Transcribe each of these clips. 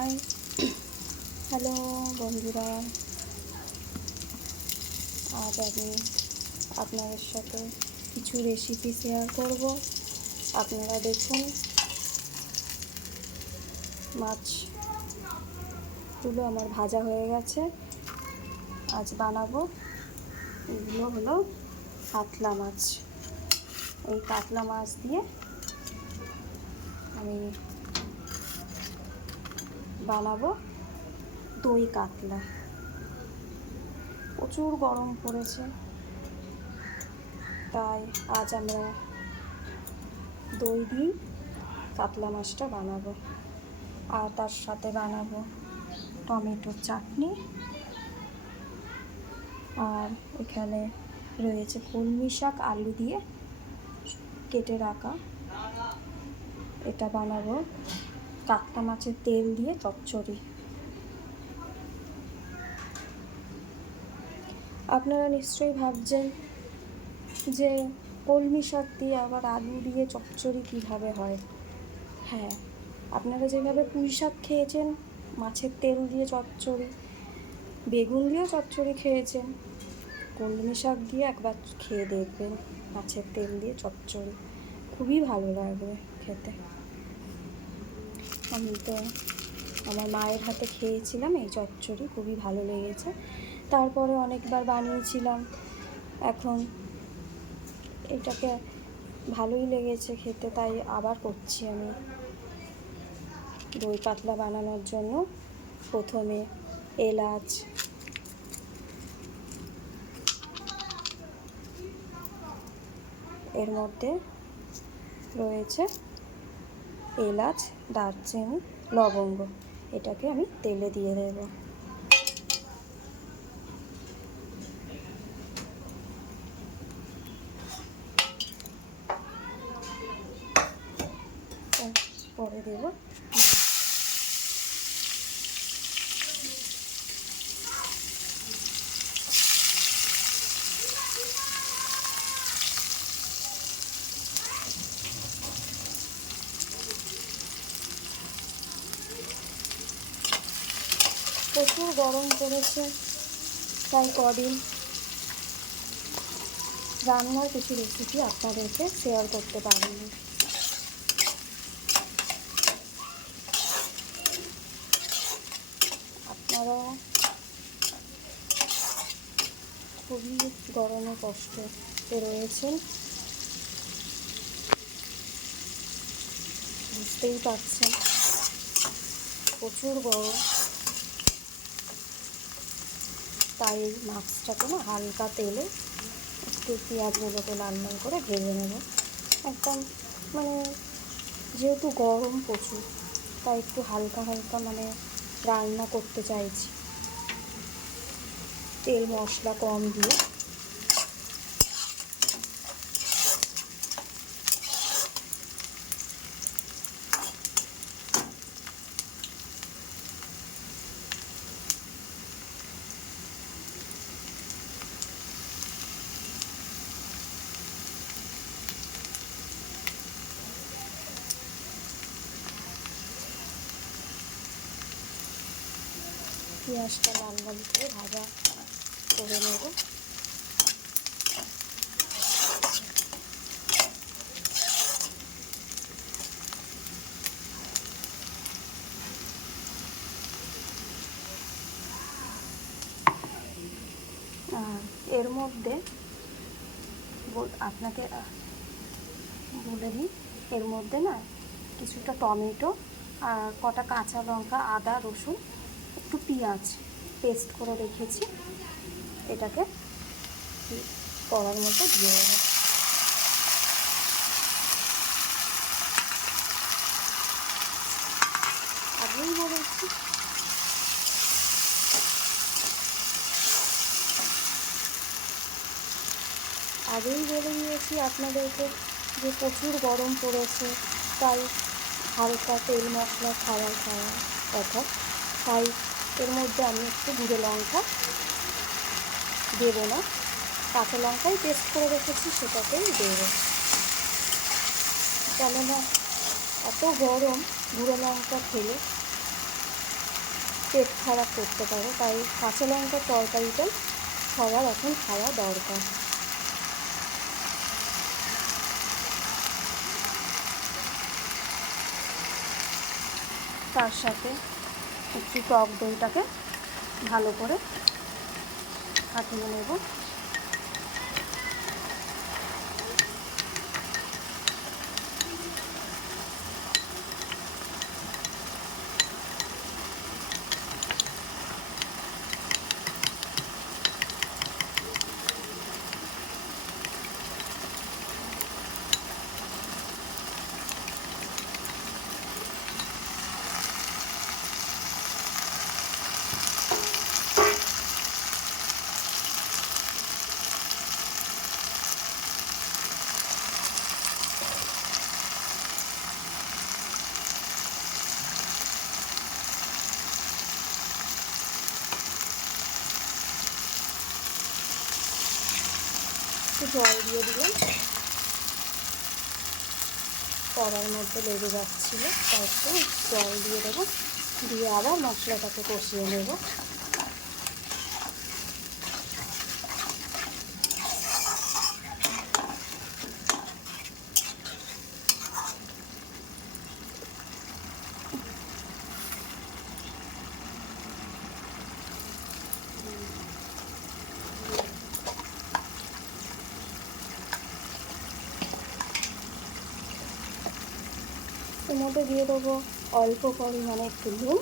High, hello বন্ধুরা। আজ আমি আপনাদের সাথে কিছু রেসিপি শেয়ার করব। আপনারা দেখুন, মাছগুলো আমার ভাজা হয়ে গেছে। আজ বানাবো, এগুলো হলো কাতলা মাছ। এই কাতলা মাছ দিয়ে আমি বানাবো দই কাতলা। প্রচুর গরম পড়েছে, তাই আজ আমরা দই দিয়ে কাতলা মাছটা বানাবো। আর তার সাথে বানাবো টমেটোর চাটনি। আর এখানে রয়েছে কলমি শাক আলু দিয়ে কেটে রাখা। এটা বানাবো কাতলা মাছের তেল দিয়ে চচ্চড়ি। আপনারা নিশ্চয়ই ভাবছেন যে কলমি শাক দিয়ে আবার আলু দিয়ে চচ্চড়ি কীভাবে হয়। হ্যাঁ, আপনারা যেভাবে পুঁই শাক খেয়েছেন মাছের তেল দিয়ে চচ্চড়ি, বেগুন দিয়েও চচ্চড়ি খেয়েছেন, কলমি শাক দিয়ে একবার খেয়ে দেখবেন মাছের তেল দিয়ে চচ্চড়ি, খুবই ভালো লাগবে খেতে। আমি তো আমার মায়ের হাতে খেয়েছিলাম এই চচ্চড়ি, খুবই ভালো লেগেছে। তারপরে অনেকবার বানিয়েছিলাম, এখন এটাকে ভালোই লেগেছে খেতে, তাই আবার করছি আমি। দই কাতলা বানানোর জন্য প্রথমে এলাচ, এর মধ্যে রয়েছে এলাচ, দারচিনি, লবঙ্গ। এটাকে আমি তেলে দিয়ে দেব। পরে দেব প্রচুর গরম পড়েছে, তাই কদিন রান্নার কিছু রেসিপি আপনাদেরকে শেয়ার করতে পারিনি। আপনারা খুবই গরমে কষ্টে রয়েছেন, বুঝতেই পারছেন, প্রচুর গরম। তাই এই মাছটাকে না হালকা তেলে একটু পেঁয়াজগুলোকে লাল লাল করে ভেজে নেব। একদম মানে যেহেতু গরম প্রচুর, তাই একটু হালকা হালকা রান্না করতে চাইছি, তেল মশলা কম দিয়ে। পেঁয়াজটা লাল লাল করে ভাজা করে নেব। আর এর মধ্যে আপনাকে বলে দিই, এর মধ্যে না কিছুটা টমেটো আর কটা কাঁচা লঙ্কা, আদা, রসুন, একটু পেঁয়াজ পেস্ট করে রেখেছি। এটাকে কড়ার মধ্যে দিয়ে দেবো। আগেই বলেছি বলে দিয়েছি আপনাদেরকে যে প্রচুর গরম পড়েছে, তাই হালকা তেল মশলা খাওয়ার কথা। তাই এর মধ্যে আমি একটু গুঁড়ো লঙ্কা দেবো না, কাঁচা লঙ্কাই পেস্ট করে রেখেছি সেটাকেই দেবো। কেননা এত গরম, গুঁড়ো লঙ্কা খেলে পেট খারাপ করতে পারে, তাই কাঁচা লঙ্কার তরকারিটা সবার এখন খাওয়া দরকার। তার সাথে একটু টক দইটাকে ভালো করে ফাটিয়ে নেব। একটু জল দিয়ে দিলাম, কড়ার মধ্যে লেগে যাচ্ছিলো, তাই একটু জল দিয়ে দেবো, দিয়ে আবার মশলাটাকে কষিয়ে নেব। এর মধ্যে দিয়ে দেবো অল্প পরিমাণে একটু নুন,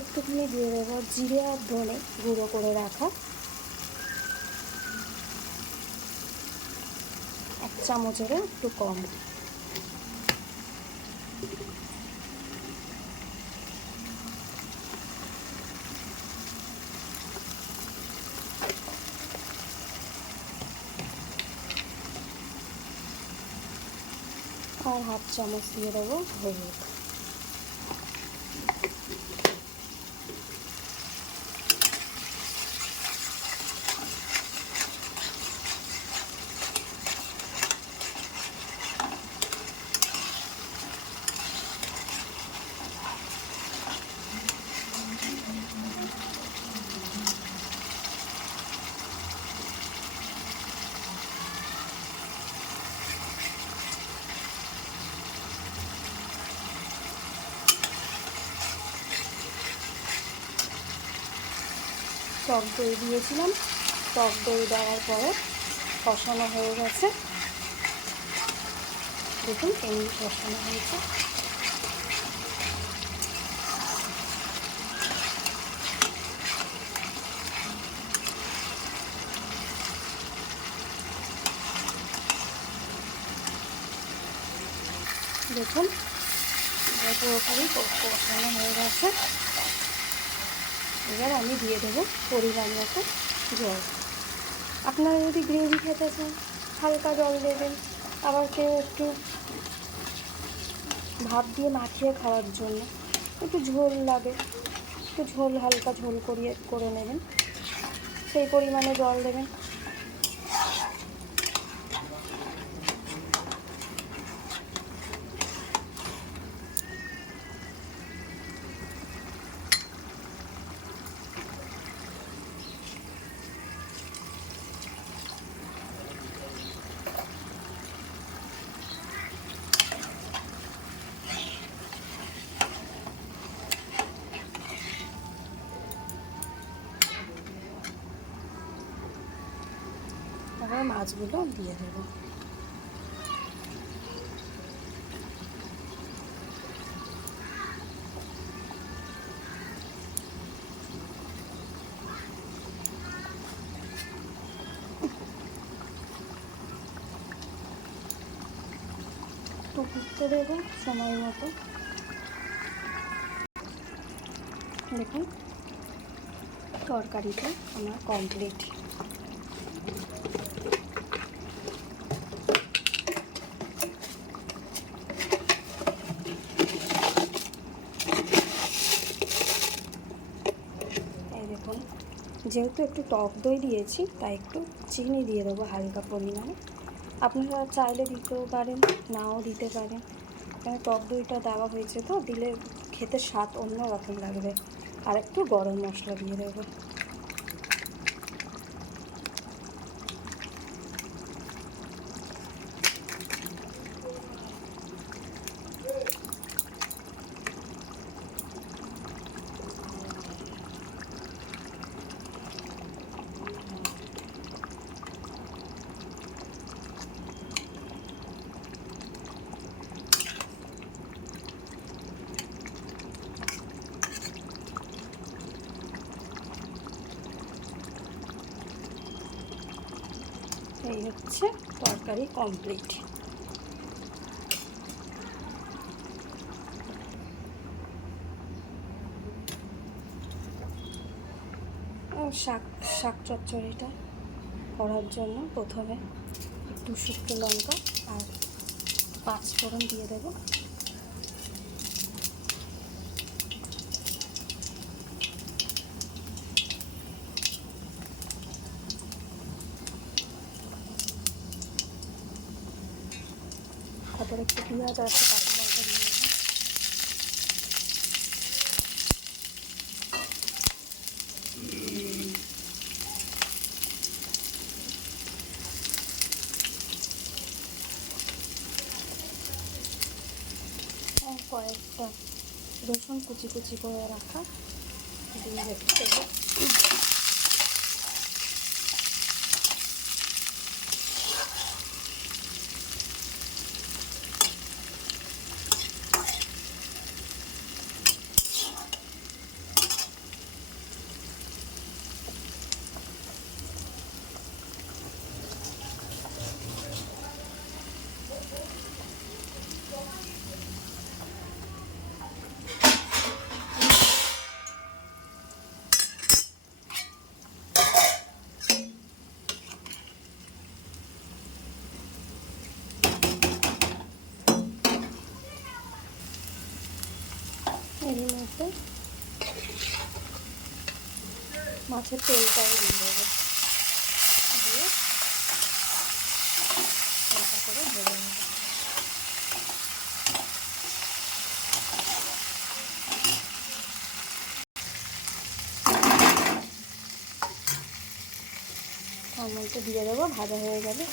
একটুখানি দিয়ে দেবো জিরে আর ধনে গুঁড়ো করে রাখা, 1 চামচেরও একটু কম। আর 1/2 চামচ দিয়ে দেবো হলুদ। টক দই দিয়েছিলাম, টক দই দেওয়ার পরে কষানো হয়ে গেছে, দেখুন কেমন কষানো হয়েছে। দেখুন পুরোপুরি কষানো হয়ে গেছে। এবার আমি দিয়ে দেবো পরিমাণ মতো জল। আপনারা যদি গ্রেভি খেতে চান হালকা জল দেবেন, আবার কেউ একটু ভাপ দিয়ে মাখিয়ে খাওয়ার জন্য একটু ঝোল লাগে, একটু ঝোল হালকা ঝোল করে নেবেন, সেই পরিমাণে জল দেবেন। তারপরে মাছগুলো দিয়ে দেবো। একটু ঘুরতে দেবো সময় মতো। দেখুন তরকারিটা আমার কমপ্লিট। যেহেতু একটু টক দই দিয়েছি তাই একটু চিনি দিয়ে দেবো হালকা পরিমাণে। আপনারা চাইলে দিতেও পারেন, নাও দিতে পারেন। এখানে টক দইটা দেওয়া হয়েছে তো, দিলে খেতে স্বাদ অন্য রকম লাগবে। আর একটু গরম মশলা দিয়ে দেবো। এই হচ্ছে তরকারি কমপ্লিট। শাক চচ্চড়িটা করার জন্য প্রথমে একটু শুকনো লঙ্কা আর 5 ফোড়ন দিয়ে দেবো। তারপরে একটু পেঁয়াজ আর একটু কাঁচা লঙ্কা দিয়ে দেবো। কয়েকটা রসুন কুচি কুচি করে রাখা দিয়ে রেখে দেবো। এর মধ্যে মাছের তেলটাও দিয়ে দেবো, দিয়ে হালকা করে ভেজে নেব। তার মধ্যে দিয়ে দেবো ভাজা হয়ে গেলে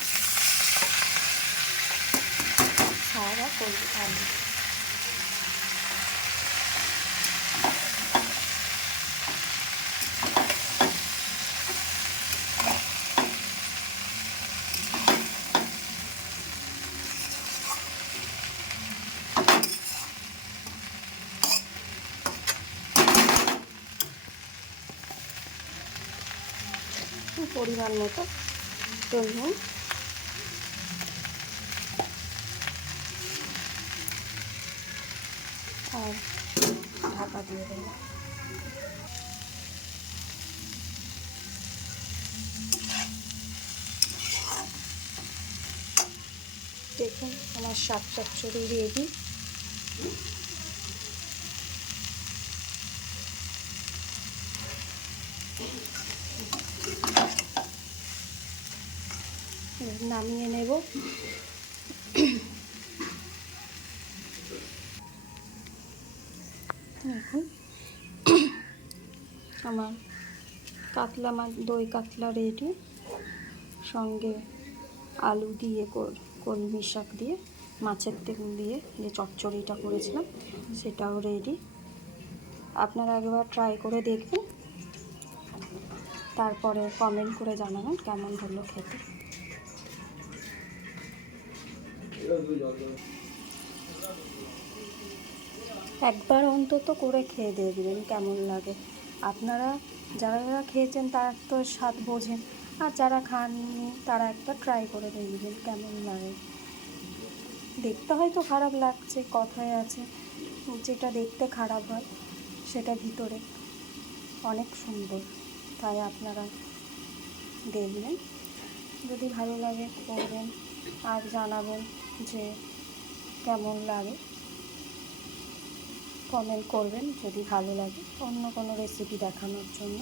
সারা করবো আলু। পরিমাণ মতো নুন, আর ঢাকা দিয়ে দেবো। দেখুন আমার শাক চচ্চড়ি রেডি। নামিয়ে নেব। দেখুন আমার কাতলা মাছ, দই কাতলা রেডি, সঙ্গে আলু দিয়ে কলমি শাক দিয়ে মাছের তেল দিয়ে যে চচ্চড়িটা করেছিলাম সেটাও রেডি। আপনারা একবার ট্রাই করে দেখবেন, তারপরে কমেন্ট করে জানাবেন কেমন হলো খেতে। একবার অন্তত করে খেয়ে দেখবেন কেমন লাগে। আপনারা যারা যারা খেয়েছেন তারা তো স্বাদ বোঝেন, আর যারা খাননি তারা একবার ট্রাই করে দেখবেন কেমন লাগে। দেখতে হয়তো খারাপ লাগছে, কথায় আছে যেটা দেখতে খারাপ হয় সেটা ভিতরে অনেক সুন্দর। তাই আপনারা দেখবেন, যদি ভালো লাগে করবেন আর জানাবেন যে কেমন লাগে। কমেন্ট করবেন যদি ভালো লাগে অন্য কোনো রেসিপি দেখানোর জন্য।